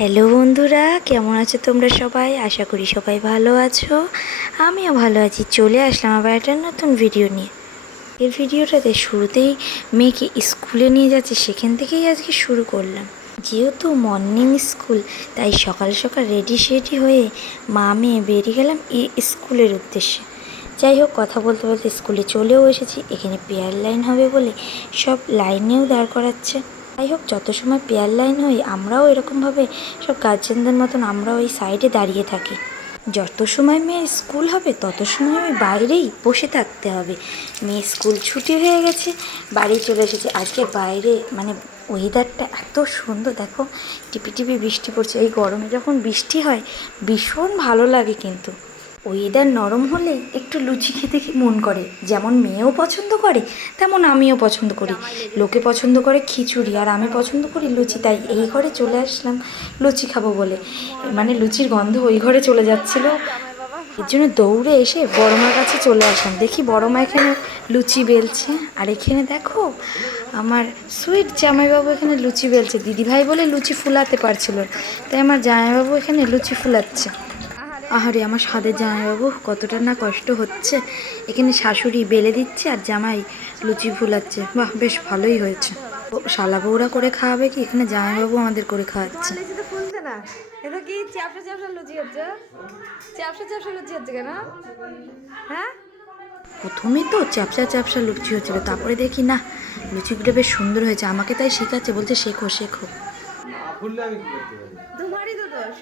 Hello বন্ধুরা, কেমন আছো তোমরা সবাই? আশা করি সবাই ভালো আছো। আমিও ভালো আছি। চলে আসলাম আবার একটা নতুন ভিডিও নিয়ে। এই ভিডিওটাতে শুরুতেই মেয়েকে স্কুলে নিয়ে যাচ্ছে, সেখান থেকেই আজকে শুরু করলাম। যেহেতু মর্নিং স্কুল, তাই সকাল সকাল রেডি হয়ে মা মেয়ে বেরিয়ে গেলাম এই স্কুলের উদ্দেশ্যে। যাই হোক, কথা বলতে বলতে স্কুলে চলেও এসেছি। এখানে পেয়ার লাইন হবে বলে সব লাইনেও দাঁড় করাচ্ছে। যাই হোক, যত সময় পেয়ার লাইন হই আমরাও এরকমভাবে সব গার্জেনদের মতন আমরাও ওই সাইডে দাঁড়িয়ে থাকি। যত সময় মেয়ের স্কুল হবে তত সময় ওই বাইরেই বসে থাকতে হবে। মেয়ে স্কুল ছুটি হয়ে গেছে, বাড়ি চলে এসেছে। আজকে বাইরে ওয়েদারটা এত সুন্দর, দেখো টিপি টিপি বৃষ্টি পড়ছে। এই গরমে যখন বৃষ্টি হয় ভীষণ ভালো লাগে। কিন্তু ওয়েদার নরম হলে একটু লুচি খেতে মন করে। যেমন মেয়েও পছন্দ করে তেমন আমিও পছন্দ করি। লোকে পছন্দ করে খিচুড়ি আর আমি পছন্দ করি লুচি, তাই এই ঘরে চলে আসলাম লুচি খাবো বলে। লুচির গন্ধ ওই ঘরে চলে যাচ্ছিল, এর জন্য দৌড়ে এসে বড় মার কাছে চলে আসলাম। দেখি বড় মা এখানে লুচি বেলছে, আর এখানে দেখো আমার সুইট জামাইবাবু এখানে লুচি বেলছে। দিদিভাই বলে লুচি ফুলাতে পারছিল, তাই আমার জামাইবাবু এখানে লুচি ফুলাচ্ছে। আহারে, আমার স্বাদের জামাইবাবু কতটা না কষ্ট হচ্ছে। এখানে শাশুড়ি বেলে দিচ্ছে আর জামাই লুচি ফুলাচ্ছে। বাহ, বেশ ভালোই হয়েছে। শালা বউরা করে খাওয়াবে কি, এখানে জামাইবাবু আমাদের করে খাওয়াচ্ছে। এটা কি চ্যাপসা চ্যাপসা লুচি হচ্ছে? চ্যাপসা চ্যাপসা লুচি হচ্ছে কেন? হ্যাঁ, প্রথমে তো চ্যাপসা চ্যাপসা লুচি হচ্ছিল, তারপরে দেখি না লুচিগুলো বেশ সুন্দর হয়েছে। আমাকে তাই শেখাচ্ছে, বলছে শেখো শেখো। তোমারই তো দোষ।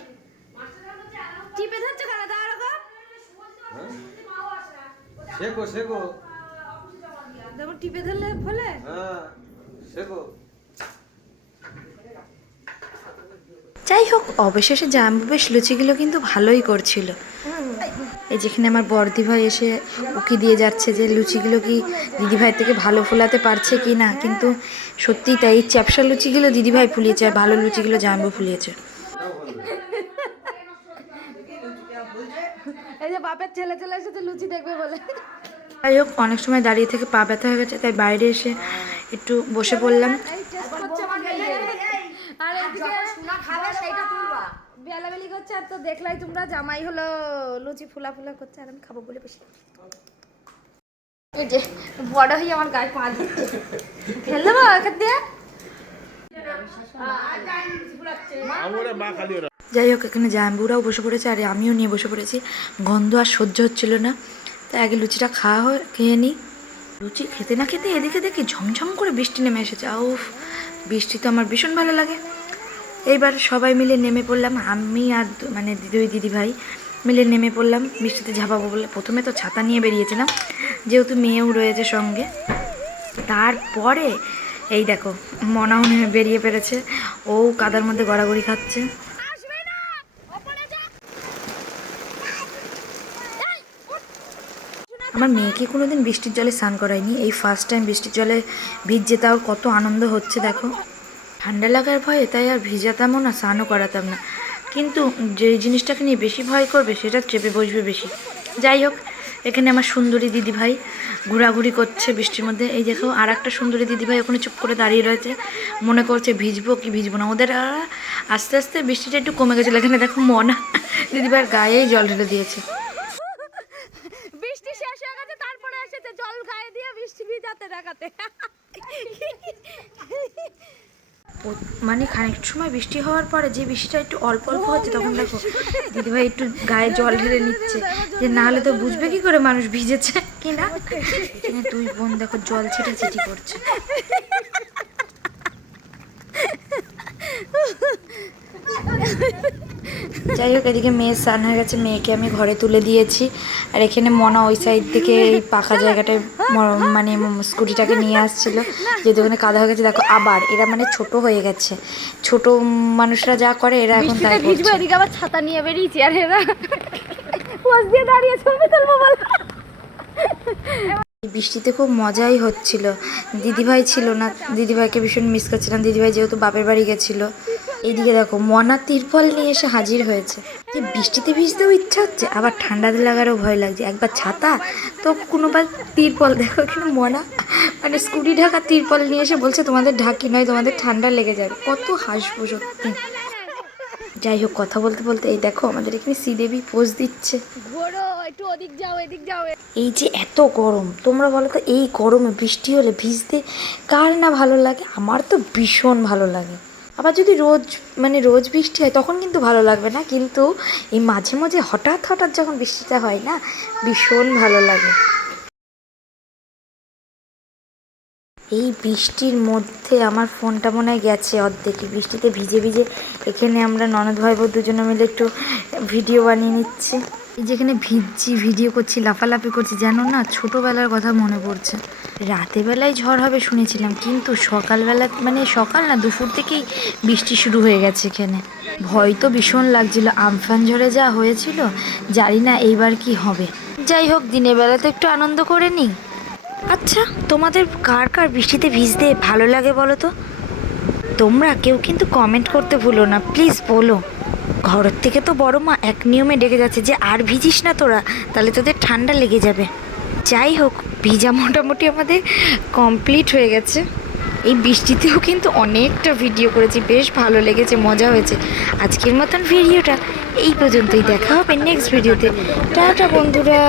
টিপে ধরছে কেন? দাঁড়া গো। শেখো শেখো। যেমন টিপে ধরলে ফলে। হ্যাঁ, শেখো। যাই হোক, অবশেষে জাম্বু বেশ লুচিগুলো কিন্তু ভালোই করছিল। এই যেখানে আমার বড়দিভাই এসে উকি দিয়ে যাচ্ছে যে লুচিগুলো কি দিদিভাই থেকে ভালো ফোলাতে পারছে কি না। কিন্তু সত্যিই তাই, চ্যাপসা লুচিগুলো দিদিভাই ফুলিয়েছে আর ভালো লুচিগুলো জাম্বু ফুলিয়েছে। এই যে বাপের ছেলে চলে এসেছে লুচি দেখবে বলে। যাই হোক, অনেক সময় দাঁড়িয়ে থেকে পা ব্যথা হয়ে গেছে, তাই বাইরে এসে একটু বসে পড়লাম। আর এদিকে খাবে সেইটা তুলবা। বেলাবেলি করছে, আর তো দেখলাই তোমরা জামাই হলো লুচি ফুলা ফুলা করছে, আর আমি খাবো বলে বসে। এই যে বড় হয়ে আমার গায়ে পা দিচ্ছে। ফেল দেবো এখান দিয়ে। যাই হোক, এখানে জাম্বুরাও বসে পড়েছে আর আমিও নিয়ে বসে পড়েছি। গন্ধ আর সহ্য হচ্ছিল না, তাই আগে লুচিটা খেয়ে নিই। লুচি খেতে না খেতে এদিকে দেখি ঝমঝম করে বৃষ্টি নেমে এসেছে। আউফ, বৃষ্টি তো আমার ভীষণ ভালো লাগে। এইবার সবাই মিলে নেমে পড়লাম, আমি আর দিদিভাই মিলে নেমে পড়লাম বৃষ্টিতে ঝাঁপাবো বলে। প্রথমে তো ছাতা নিয়ে বেরিয়েছিলাম, যেহেতু মেয়েও রয়েছে সঙ্গে। তারপরে এই দেখো মনাও বেরিয়ে পেরেছে, ও কাদার মধ্যে গড়াগড়ি খাচ্ছে। আমার মেয়েকে কোনোদিন বৃষ্টির জলে স্নান করায়নি, এই ফার্স্ট টাইম বৃষ্টির জলে ভিজছে, তাও কত আনন্দ হচ্ছে দেখো। ঠান্ডা লাগার ভয়ে তাই আর ভিজাতামও না, স্নানও করাতাম না। কিন্তু যে জিনিসটাকে নিয়ে বেশি ভয় করবে সেটা চেপে বসবে বেশি। যাই হোক, এখানে আমার সুন্দরী দিদিভাই ঘোরাঘুরি করছে বৃষ্টির মধ্যে। এই দেখো আর একটা সুন্দরী দিদিভাই ওখানে চুপ করে দাঁড়িয়ে রয়েছে, মনে করছে ভিজবো কি ভিজবো না। ওদের আস্তে আস্তে বৃষ্টিটা একটু কমে গেছিলো। এখানে দেখো মনা দিদিভাইয়ের গায়েই জল ঢেলে দিয়েছে। বৃষ্টি শেষ হয়ে গেছে, তারপরে এসেছে জল গায়ে দিয়ে বৃষ্টি ভিজাতে দেখাতে। খানিক সময় বৃষ্টি হওয়ার পরে যে বৃষ্টিটা একটু অল্প অল্প হচ্ছে, তখন দেখো দিদিভাই একটু গায়ে জল ঢেলে নিচ্ছে, যে না হলে তো বুঝবে কি করে মানুষ ভিজেছে কিনা। এখানে দুই বোন দেখো জল ছিটাছিটি করছে। যাই হোক, এদিকে মেয়ে স্নান হয়ে গেছে, মেয়েকে আমি ঘরে তুলে দিয়েছি। আর এখানে মনা ওই সাইড থেকে এই পাকা জায়গাটায় স্কুটিটাকে নিয়ে আসছিল, যেহেতু ওখানে কাদা হয়ে গেছে। দেখো আবার এরা ছোট হয়ে গেছে, ছোট মানুষরা যা করে এরা এখন তাই করছে। এদিকে আবার ছাতা নিয়ে বেরিয়েছি, আর এরা পোজ দিয়ে দাঁড়িয়ে ছবি তুলবো বলে। বৃষ্টিতে খুব মজাই হচ্ছিল। দিদিভাই ছিল না, দিদিভাইকে ভীষণ মিস করছিলাম। দিদিভাই যেহেতু বাপের বাড়ি গেছিলো। এইদিকে দেখো মনা তিরপল নিয়ে এসে হাজির হয়েছে। যে বৃষ্টিতে ভিজতেও ইচ্ছা হচ্ছে, আবার ঠান্ডা লাগারও ভয় লাগছে। একবার ছাতা তো কোনোবার তিরপল। দেখো এখানে মনা স্কুটি ঢাকা তিরপল নিয়ে এসে বলছে তোমাদের ঢাকি নয়, তোমাদের ঠান্ডা লেগে যাবে। কত হাসবো সত্যি। যাই হোক, কথা বলতে বলতে এই দেখো আমাদের এখানে শ্রীদেবী পোজ দিচ্ছে। ঘোরো একটু, ওদিক যাও এদিক যাও। এই যে এত গরম, তোমরা বলো তো এই গরমে বৃষ্টি হলে ভিজতে কার না ভালো লাগে? আমার তো ভীষণ ভালো লাগে। আবার যদি রোজ বৃষ্টি হয় তখন কিন্তু ভালো লাগবে না, কিন্তু এই মাঝে মাঝে হঠাৎ হঠাৎ যখন বৃষ্টিটা হয় না, ভীষণ ভালো লাগে। এই বৃষ্টির মধ্যে আমার ফোনটা মনে হয় গেছে অর্ধেক। বৃষ্টিতে ভিজে ভিজে এখানে আমরা ননদ ভাই বোন দুজনে মিলে একটু ভিডিও বানিয়ে নিচ্ছি। এই যেখানে ভিজছি, ভিডিও করছি, লাফালাফি করছি, যেন না ছোটোবেলার কথা মনে পড়ছে। রাতের বেলায় ঝড় হবে শুনেছিলাম, কিন্তু সকালবেলা মানে সকাল না দুপুর থেকেই বৃষ্টি শুরু হয়ে গেছে এখানে। ভয় তো ভীষণ লাগছিল, আমফান ঝড়ে যা হয়েছিল, জানি না এইবার কি হবে। যাই হোক, দিনের বেলা তো একটু আনন্দ করে নিই। আচ্ছা, তোমাদের কার কার বৃষ্টিতে ভিজতে ভালো লাগে বলো তো? তোমরা কেউ কিন্তু কমেন্ট করতে ভুলো না, প্লিজ বলো। ঘরের থেকে তো বড় মা এক নিয়মে ডেকে যাচ্ছে যে আর ভিজিস না তোরা, তাহলে তোদের ঠান্ডা লেগে যাবে। যাই হোক, ভিজা মোটামুটি আমাদের কমপ্লিট হয়ে গেছে। এই বৃষ্টিতেও কিন্তু অনেকটা ভিডিও করেছি, বেশ ভালো লেগেছে, মজা হয়েছে। আজকের মতন ভিডিওটা এই পর্যন্তই, দেখা হবে নেক্সট ভিডিওতে। টাটা বন্ধুরা।